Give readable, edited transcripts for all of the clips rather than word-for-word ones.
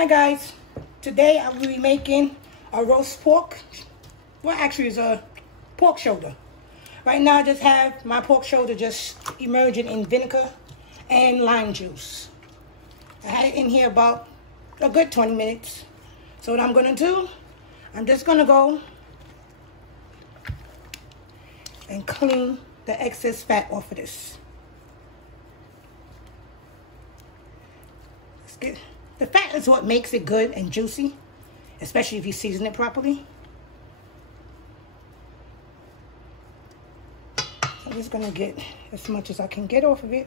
Hi guys, today I will be making a roast pork. Well, actually it's a pork shoulder. Right now I just have my pork shoulder just immersing in vinegar and lime juice. I had it in here about a good 20 minutes. So what I'm gonna do, I'm just gonna go and clean the excess fat off of this. The fat is what makes it good and juicy, especially if you season it properly. I'm just gonna get as much as I can get off of it.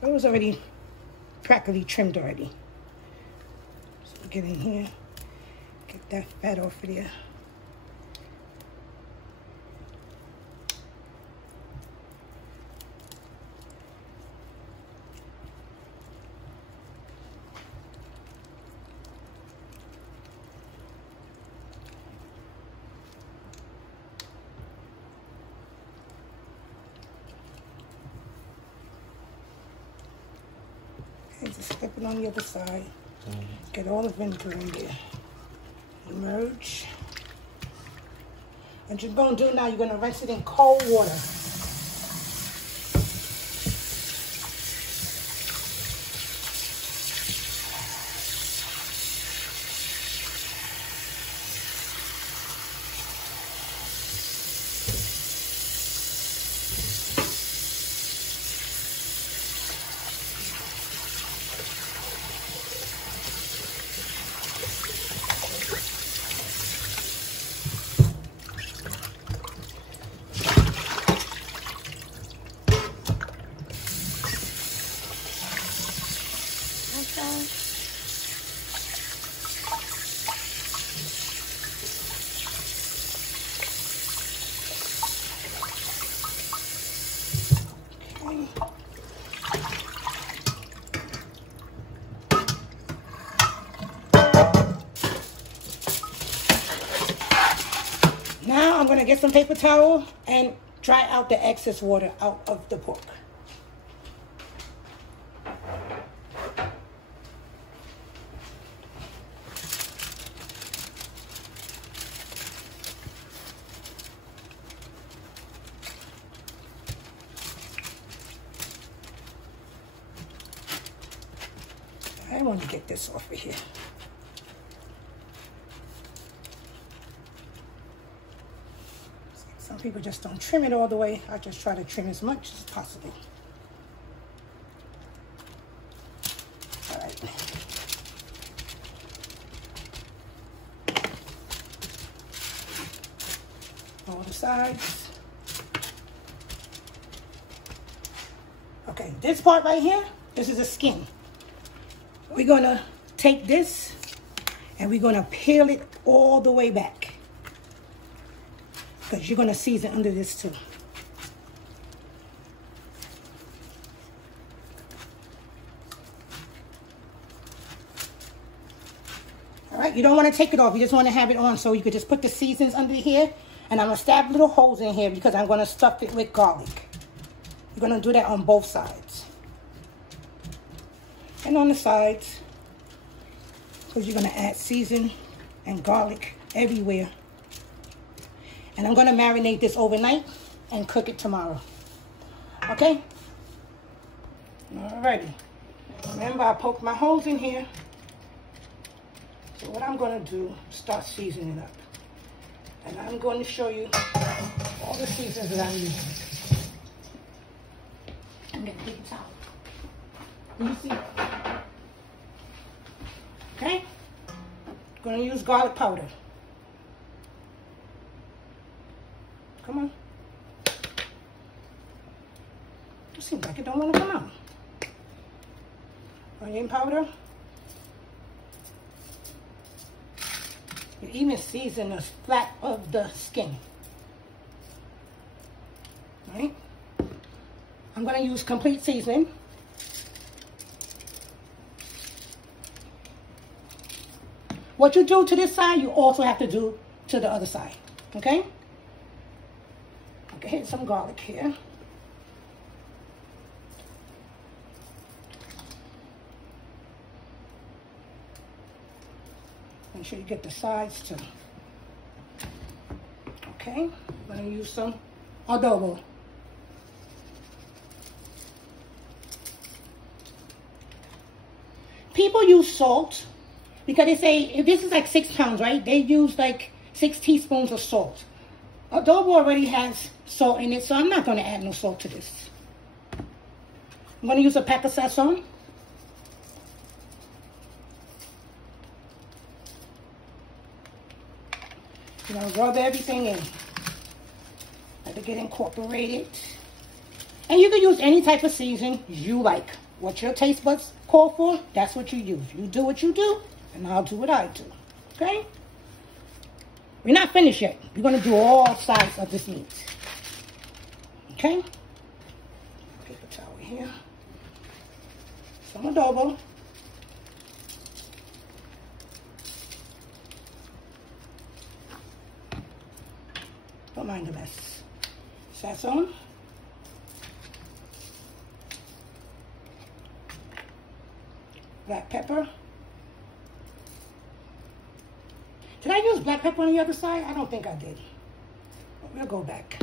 It was already practically trimmed already. So get in here, get that fat off of there. And just flip it on the other side. Get all the vinegar in there. Emerge. And what you're going to do now, you're going to rinse it in cold water. Now I'm going to get some paper towel and dry out the excess water out of the pork. I want to get this off of here. Some people just don't trim it all the way. I just try to trim as much as possible. All right. All the sides. Okay, this part right here, this is the skin. We're gonna take this and we're gonna peel it all the way back, because you're gonna season under this too. All right, you don't want to take it off. You just want to have it on, so you could just put the seasonings under here, and I'm gonna stab little holes in here because I'm gonna stuff it with garlic. You're gonna do that on both sides and on the sides, because you're gonna add season and garlic everywhere. And I'm gonna marinate this overnight and cook it tomorrow. Okay? Alrighty. Remember, I poked my holes in here. So what I'm gonna do, start seasoning up. And I'm going to show you all the seasons that I'm using. I'm gonna take a towel. You see? Okay? I'm gonna use garlic powder. Come on. It seems like it don't want to come out. Onion powder. You even season the flat of the skin. Right? I'm going to use complete seasoning. What you do to this side, you also have to do to the other side. Okay? Hit some garlic here. Make sure you get the sides too. Okay, I'm gonna use some adobo. People use salt because they say if this is like 6 pounds, right? They use like 6 teaspoons of salt. Adobo already has salt in it, so I'm not going to add no salt to this. I'm going to use a pack of sazon. You know, rub everything in. Let it get incorporated. And you can use any type of seasoning you like. What your taste buds call for, that's what you use. You do what you do, and I'll do what I do. Okay? We're not finished yet. We're going to do all sides of this meat. Okay? Paper towel here. Some adobo. Don't mind the mess. Sazon. Black pepper. Did I use black pepper on the other side? I don't think I did. But we'll go back.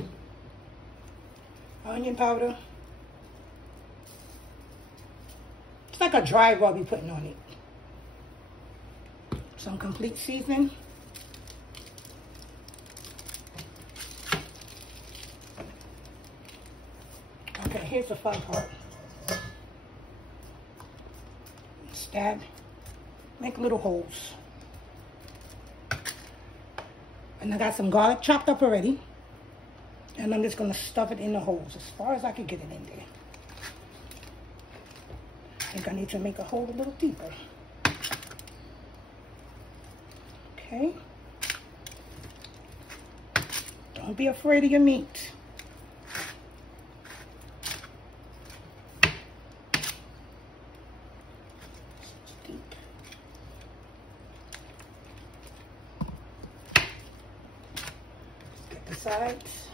Onion powder. It's like a dry rub you're putting on it. Some complete seasoning. Okay, here's the fun part. Stab. Make little holes. And I got some garlic chopped up already. And I'm just going to stuff it in the holes as far as I can get it in there. I think I need to make a hole a little deeper. Okay. Don't be afraid of your meat. Sides.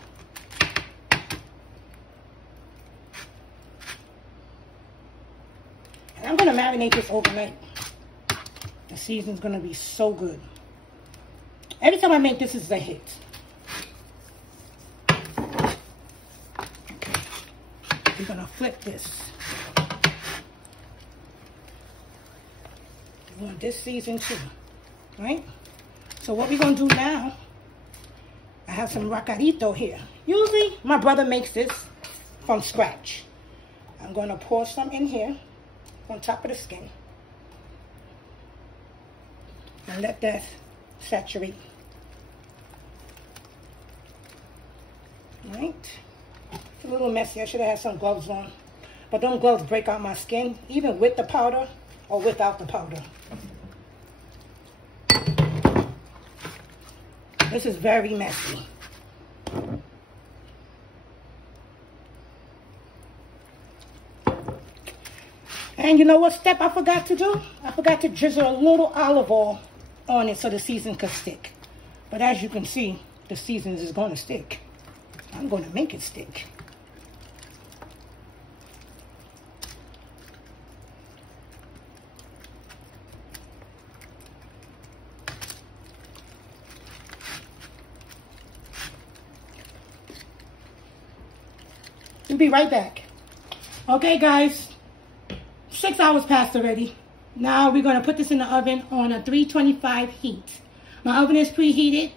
And I'm going to marinate this overnight. The seasoning's going to be so good. Every time I make this, is a hit. Okay. We're going to flip this. We want this season too, right? So what we're going to do now, I have some racarito here. Usually my brother makes this from scratch. I'm going to pour some in here on top of the skin. And let that saturate. Right? It's a little messy. I should have had some gloves on. But them gloves break out my skin, even with the powder or without the powder. This is very messy. And you know what step I forgot to do? I forgot to drizzle a little olive oil on it so the seasoning could stick. But as you can see, the seasoning is going to stick. I'm going to make it stick. We'll be right back. Okay, guys. 6 hours passed already. Now we're going to put this in the oven on a 325 heat. My oven is preheated.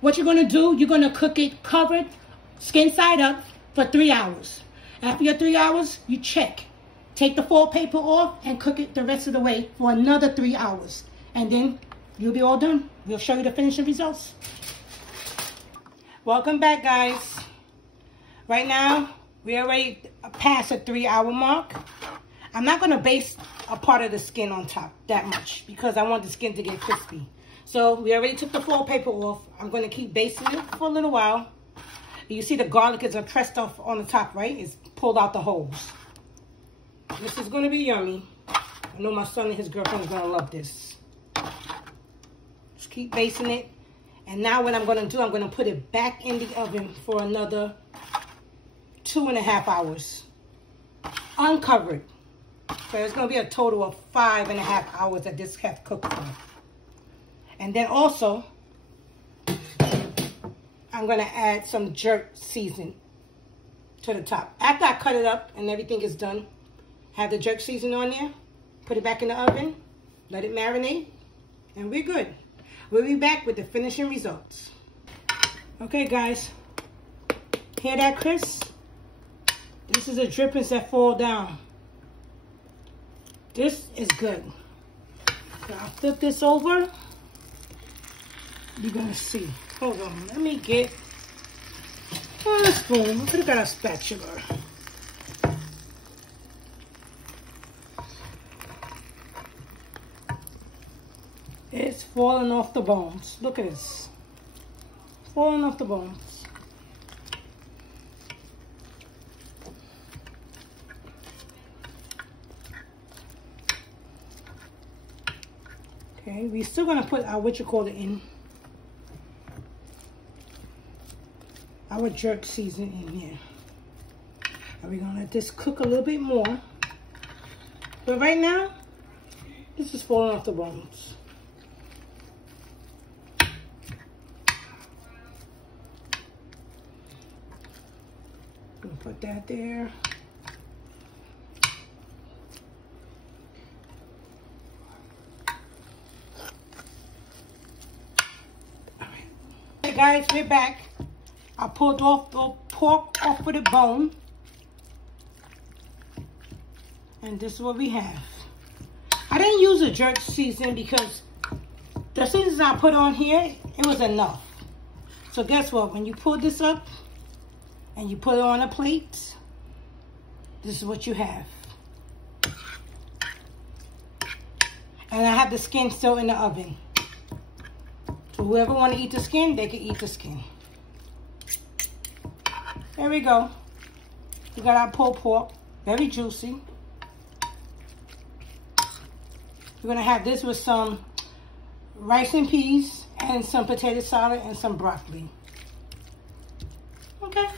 What you're going to do, you're going to cook it covered, skin side up, for 3 hours. After your 3 hours, you check. Take the foil paper off and cook it the rest of the way for another 3 hours. And then you'll be all done. We'll show you the finishing results. Welcome back, guys. Right now, we already passed the 3 hour mark. I'm not going to baste a part of the skin on top that much because I want the skin to get crispy. So we already took the foil paper off. I'm going to keep basting it for a little while. You see the garlic is pressed off on the top, right? It's pulled out the holes. This is going to be yummy. I know my son and his girlfriend are going to love this. Just keep basting it. And now what I'm going to do, I'm going to put it back in the oven for another 2.5 hours. Uncovered. So it's going to be a total of 5.5 hours that this has cooked for. And then also, I'm gonna add some jerk seasoning to the top. After I cut it up and everything is done, have the jerk seasoning on there, put it back in the oven, let it marinate, and we're good. We'll be back with the finishing results. Okay guys, hear that, Chris? This is the drippings that fall down. This is good. So I'll flip this over. You're gonna see. Hold on, let me get a spoon. I could have got a spatula. It's falling off the bones. Look at this. Falling off the bones. Okay, we're still gonna put our in. Our jerk seasoning in here. And we're gonna let this cook a little bit more. But right now, this is falling off the bones. Gonna put that there. All right. Hey guys, we're back. I pulled off the pork off of the bone. And this is what we have. I didn't use a jerk seasoning because the seasons I put on here, it was enough. So guess what? When you pull this up and you put it on a plate, this is what you have. And I have the skin still in the oven. So whoever want to eat the skin, they can eat the skin. There we go. We got our pulled pork, very juicy. We're gonna have this with some rice and peas and some potato salad and some broccoli. Okay.